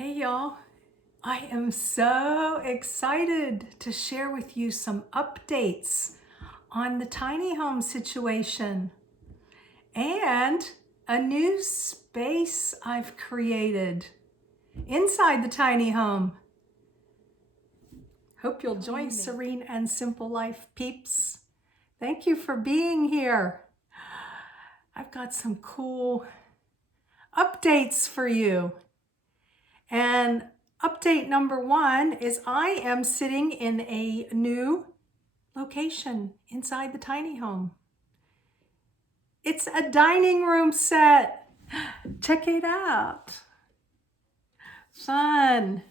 Hey y'all, I am so excited to share with you some updates on the tiny home situation and a new space I've created inside the tiny home. Hope you'll join Serene and Simple Life peeps. Thank you for being here. I've got some cool updates for you. And update number one is I am sitting in a new location inside the tiny home. It's a dining room set. Check it out. Fun.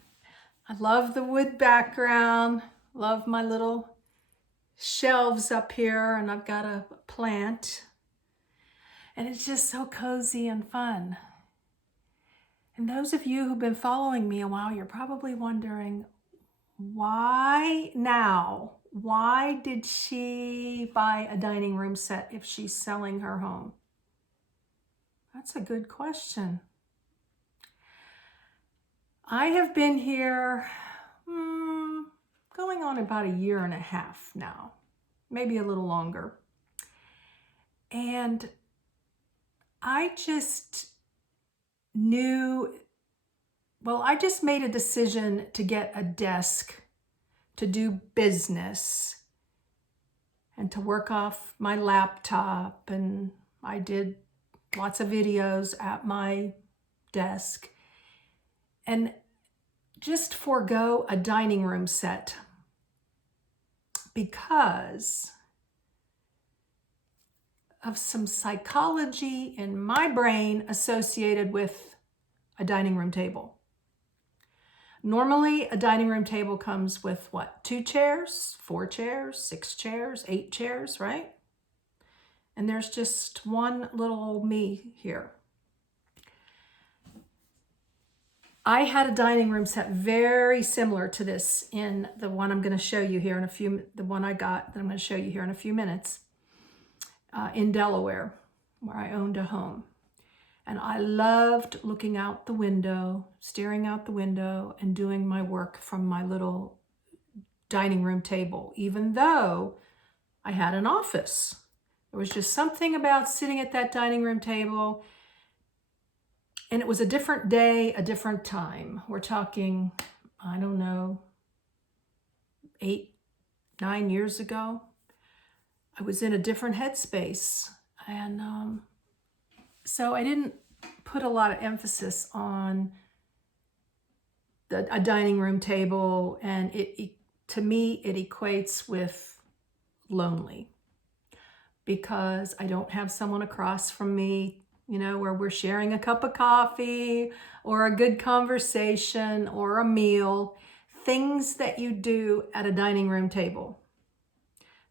I love the wood background. Love my little shelves up here, and I've got a plant. And it's just so cozy and fun. And those of you who've been following me a while, you're probably wondering, why now? Why did she buy a dining room set if she's selling her home? That's a good question. I have been here going on about a year and a half now, maybe a little longer. And I just I just made a decision to get a desk to do business and to work off my laptop. And I did lots of videos at my desk and just forego a dining room set because of some psychology in my brain associated with a dining room table. Normally, a dining room table comes with what? 2 chairs, 4 chairs, 6 chairs, 8 chairs, right? And there's just one little old me here. I had a dining room set very similar to this in the one I'm going to show you here in the one I got that I'm going to show you here in a few minutes. In Delaware, where I owned a home. And I loved looking out the window, staring out the window, and doing my work from my little dining room table, even though I had an office. There was just something about sitting at that dining room table, and it was a different day, a different time. We're talking, I don't know, 8, 9 years ago. I was in a different headspace, and so I didn't put a lot of emphasis on a dining room table, and to me it equates with lonely because I don't have someone across from me, where we're sharing a cup of coffee or a good conversation or a meal, things that you do at a dining room table.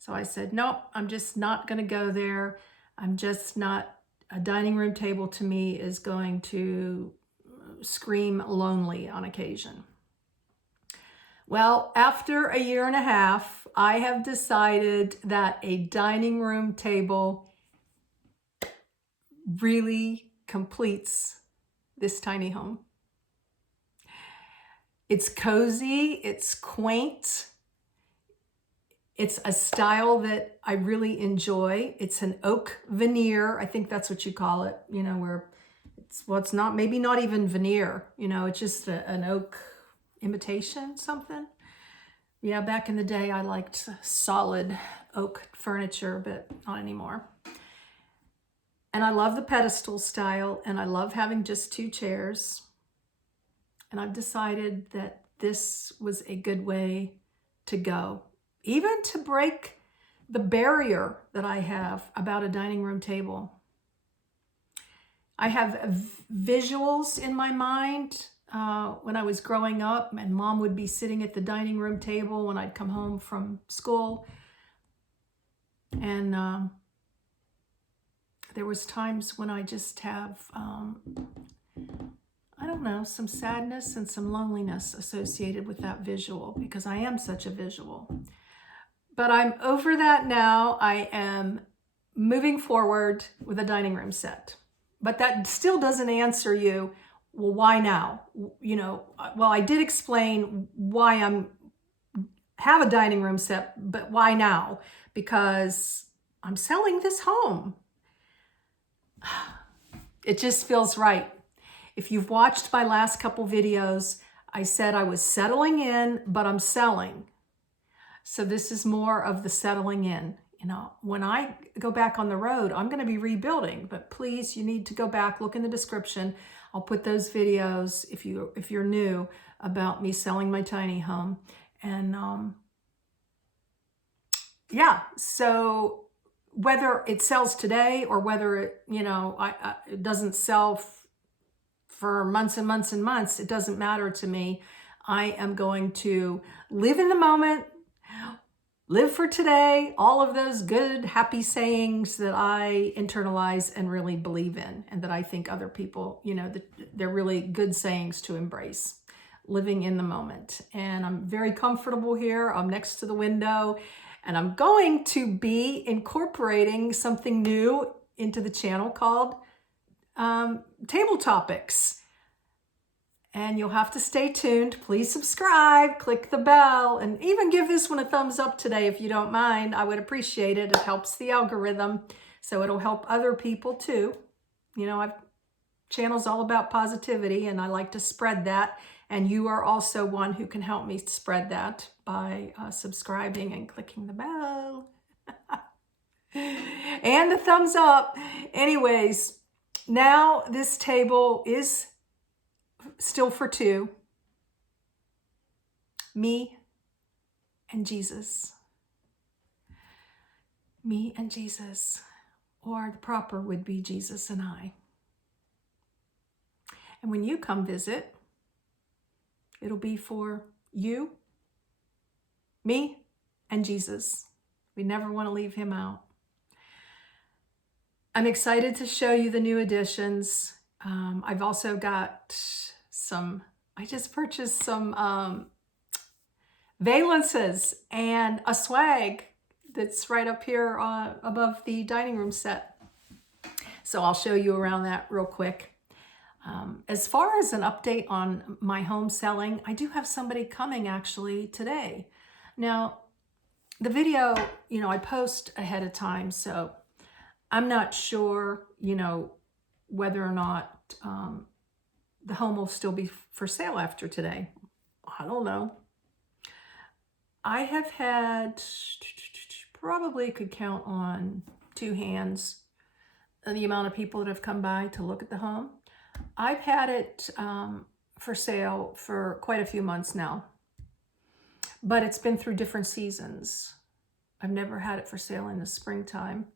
So I said, nope, I'm just not going to go there. A dining room table to me is going to scream lonely on occasion. Well, after a year and a half, I have decided that a dining room table really completes this tiny home. It's cozy, it's quaint. It's a style that I really enjoy. It's an oak veneer. I think that's what you call it, where it's not, maybe not even veneer, it's just an oak imitation something. Yeah, back in the day, I liked solid oak furniture, but not anymore. And I love the pedestal style, and I love having just 2 chairs. And I've decided that this was a good way to go. Even to break the barrier that I have about a dining room table. I have visuals in my mind when I was growing up, and Mom would be sitting at the dining room table when I'd come home from school. And there was times when I just have, some sadness and some loneliness associated with that visual because I am such a visual. But I'm over that now. I am moving forward with a dining room set. But that still doesn't answer you well, why now? You know, well, I did explain why have a dining room set, but why now? Because I'm selling this home. It just feels right. If you've watched my last couple videos, I said I was settling in, but I'm selling. So this is more of the settling in. You know, when I go back on the road, I'm going to be rebuilding, but please, you need to go back, look in the description. I'll put those videos if you're new about me selling my tiny home. And yeah, so whether it sells today or whether it, you know, it doesn't sell for months and months and months, it doesn't matter to me. I am going to live in the moment, live for today, all of those good, happy sayings that I internalize and really believe in, and that I think other people, you know, they're really good sayings to embrace. Living in the moment. And I'm very comfortable here. I'm next to the window, and I'm going to be incorporating something new into the channel called Table Topics. And you'll have to stay tuned. Please subscribe, click the bell, and even give this one a thumbs up today if you don't mind. I would appreciate it. It helps the algorithm, so it'll help other people too. You know, channel's all about positivity, and I like to spread that. And you are also one who can help me spread that by subscribing and clicking the bell. And the thumbs up. Anyways, now this table is still for two. Me and Jesus. Me and Jesus. Or the proper would be Jesus and I. And when you come visit, it'll be for you, me, and Jesus. We never want to leave him out. I'm excited to show you the new additions. I've also got I just purchased some valances and a swag that's right up here above the dining room set. So I'll show you around that real quick. As far as an update on my home selling, I do have somebody coming actually today. Now, the video, you know, I post ahead of time, so I'm not sure, you know, whether or not the home will still be for sale after today. I don't know. I have had, probably could count on two hands the amount of people that have come by to look at the home. I've had it for sale for quite a few months now, but it's been through different seasons. I've never had it for sale in the springtime.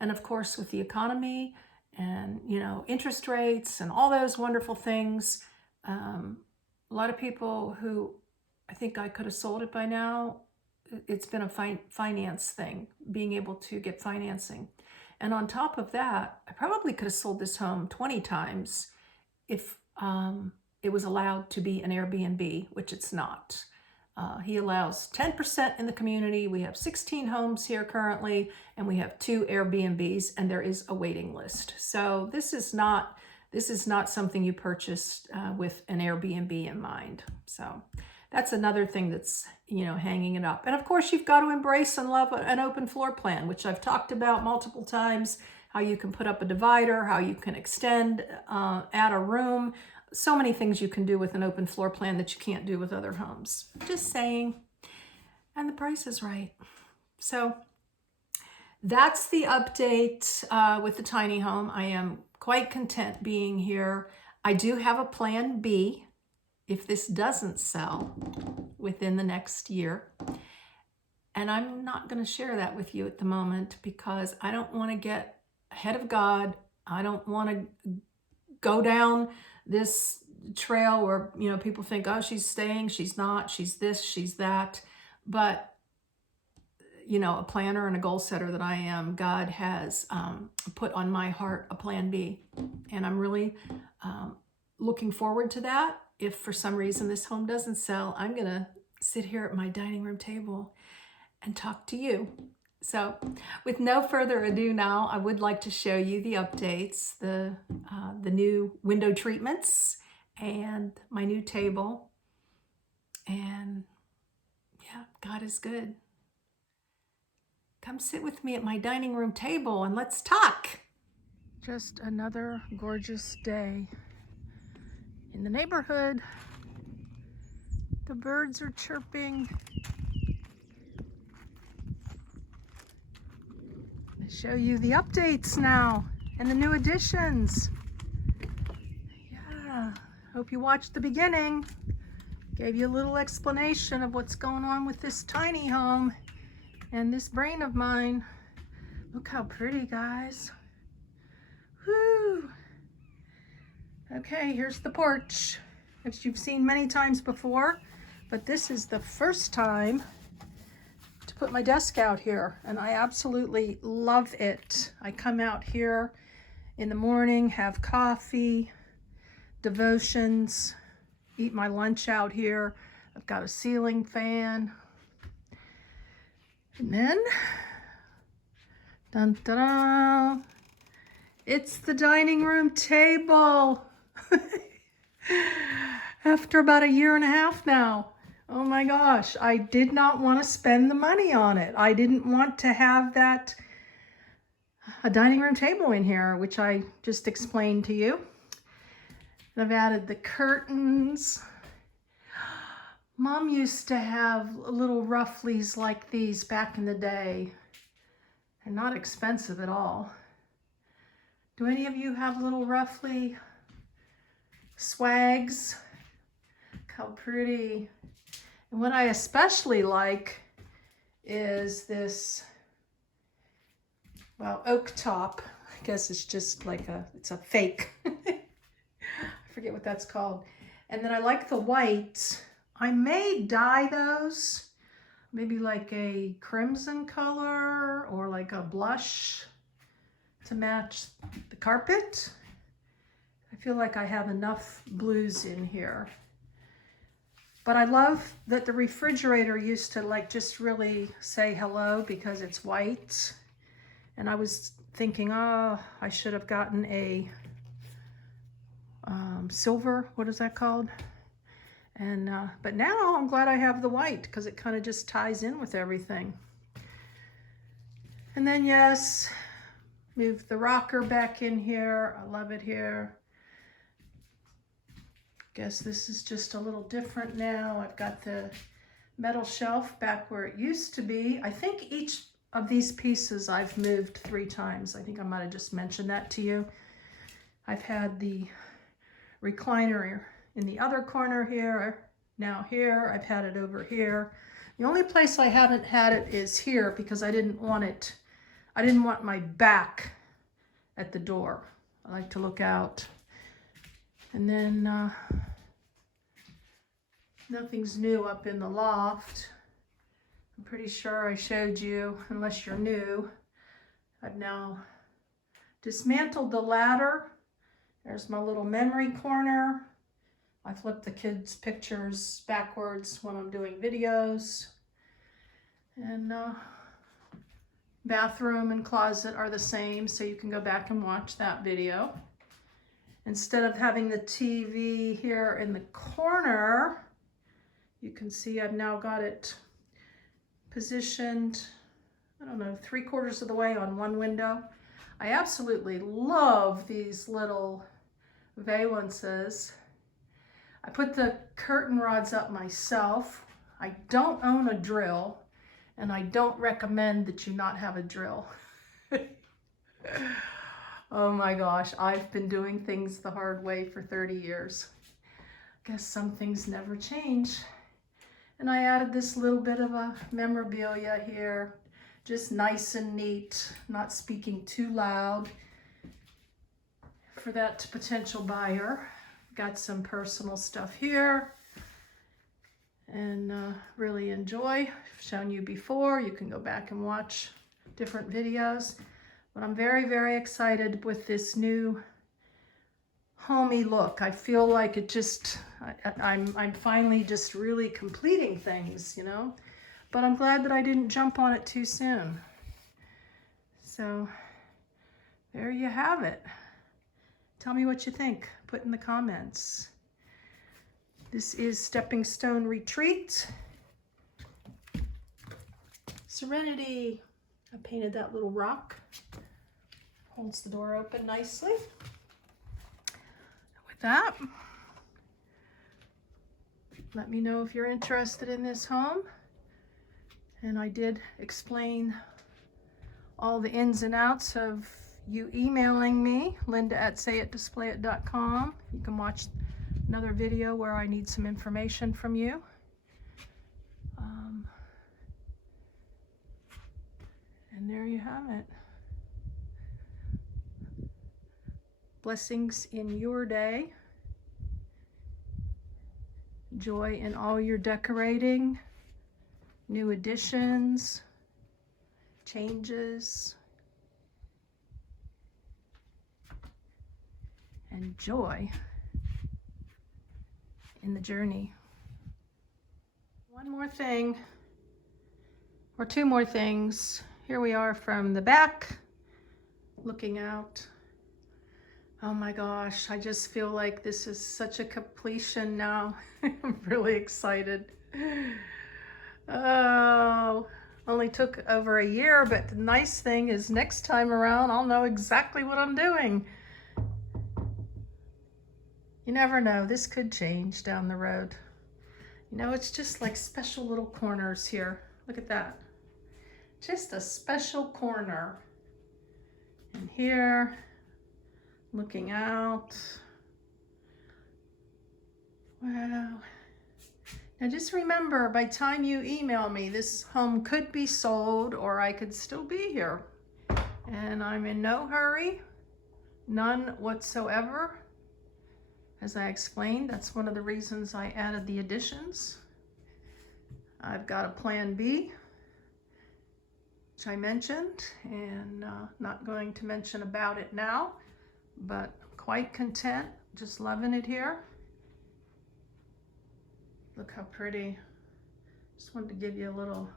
And of course, with the economy and, you know, interest rates and all those wonderful things, a lot of people who I think I could have sold it by now, it's been a finance thing, being able to get financing. And on top of that, I probably could have sold this home 20 times if it was allowed to be an Airbnb, which it's not. He allows 10% in the community. We have 16 homes here currently, and we have 2 Airbnbs, and there is a waiting list. So this is not something you purchased with an Airbnb in mind. So that's another thing that's, you know, hanging it up. And of course, you've got to embrace and love an open floor plan, which I've talked about multiple times, how you can put up a divider, how you can extend, add a room. So many things you can do with an open floor plan that you can't do with other homes. Just saying. And the price is right. So that's the update with the tiny home. I am quite content being here. I do have a plan B if this doesn't sell within the next year. And I'm not going to share that with you at the moment because I don't want to get ahead of God. I don't want to go down this trail where, you know, people think, oh, she's staying, she's not, she's this, she's that. But, you know, a planner and a goal setter that I am, God has put on my heart a plan B. And I'm really looking forward to that. If for some reason this home doesn't sell, I'm going to sit here at my dining room table and talk to you. So with no further ado now, I would like to show you the updates, the new window treatments and my new table. And yeah, God is good. Come sit with me at my dining room table and let's talk. Just another gorgeous day in the neighborhood. The birds are chirping. I'll show you the updates now and the new additions. Yeah, hope you watched the beginning. Gave you a little explanation of what's going on with this tiny home and this brain of mine. Look how pretty, guys. Woo! Okay, here's the porch, which you've seen many times before, but this is the first time to put my desk out here, and I absolutely love it. I come out here in the morning, have coffee, devotions, eat my lunch out here. I've got a ceiling fan. And then, dun, dun, dun, it's the dining room table. After about 1.5 years now. Oh my gosh, I did not want to spend the money on it. I didn't want to have a dining room table in here, which I just explained to you. And I've added the curtains. Mom used to have little rufflies like these back in the day. They're not expensive at all. Do any of you have little ruffly swags? Look how pretty. And what I especially like is this, well, oak top. I guess it's just like it's a fake. I forget what that's called. And then I like the white. I may dye those, maybe like a crimson color or like a blush to match the carpet. I feel like I have enough blues in here. But I love that the refrigerator used to like just really say hello because it's white. And I was thinking, oh, I should have gotten a silver, what is that called? And but now I'm glad I have the white because it kind of just ties in with everything. And then yes, move the rocker back in here. I love it here. Guess this is just a little different now. I've got the metal shelf back where it used to be. I think each of these pieces I've moved 3 times. I think I might have just mentioned that to you. I've had the recliner in the other corner here, now here. I've had it over here. The only place I haven't had it is here because I didn't want my back at the door. I like to look out. And then nothing's new up in the loft. I'm pretty sure I showed you, unless you're new. I've now dismantled the ladder. There's my little memory corner. I flip the kids' pictures backwards when I'm doing videos. And bathroom and closet are the same, so you can go back and watch that video. Instead of having the TV here in the corner, you can see I've now got it positioned, I don't know, 3/4 of the way on one window. I absolutely love these little valances. I put the curtain rods up myself. I don't own a drill, and I don't recommend that you not have a drill. Oh my gosh, I've been doing things the hard way for 30 years. Guess some things never change. And I added this little bit of a memorabilia here, just nice and neat, not speaking too loud for that potential buyer. Got some personal stuff here and really enjoy. I've shown you before. You can go back and watch different videos. But I'm very, very excited with this new homey look. I feel like it just, I'm finally just really completing things, you know. But I'm glad that I didn't jump on it too soon. So there you have it. Tell me what you think. Put in the comments. This is Stepping Stone Retreat. Serenity. I painted that little rock. Holds the door open nicely. With that, let me know if you're interested in this home. And I did explain all the ins and outs of you emailing me, linda@sayitdisplayit.com. You can watch another video where I need some information from you. And there you have it. Blessings in your day. Joy in all your decorating, new additions, changes, and joy in the journey. One more thing, or two more things. Here we are from the back, looking out. Oh my gosh, I just feel like this is such a completion now. I'm really excited. Oh, only took over a year, but the nice thing is next time around, I'll know exactly what I'm doing. You never know, this could change down the road. You know, it's just like special little corners here. Look at that. Just a special corner. And here, looking out. Wow. Now just remember, by the time you email me, this home could be sold or I could still be here. And I'm in no hurry, none whatsoever. As I explained, that's one of the reasons I added the additions. I've got a plan B, which I mentioned, and not going to mention about it now, but quite content, just loving it here. Look how pretty. Just wanted to give you a little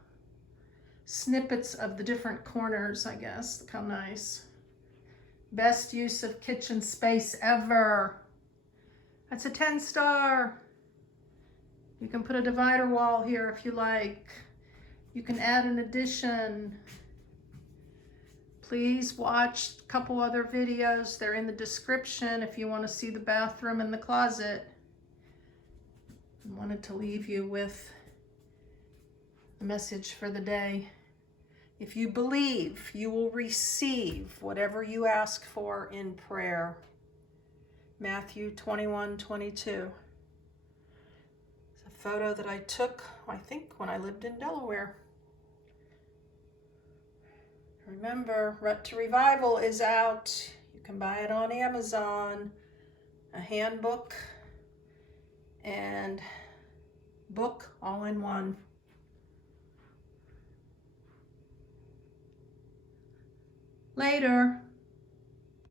snippets of the different corners, I guess. Look how nice. Best use of kitchen space ever. That's a 10-star. You can put a divider wall here if you like. You can add an addition. Please watch a couple other videos. They're in the description if you want to see the bathroom and the closet. I wanted to leave you with a message for the day. If you believe, you will receive whatever you ask for in prayer. Matthew 21:22. It's a photo that I took, I think, when I lived in Delaware. Remember, Rut to Revival is out. You can buy it on Amazon. A handbook and book all in one. Later.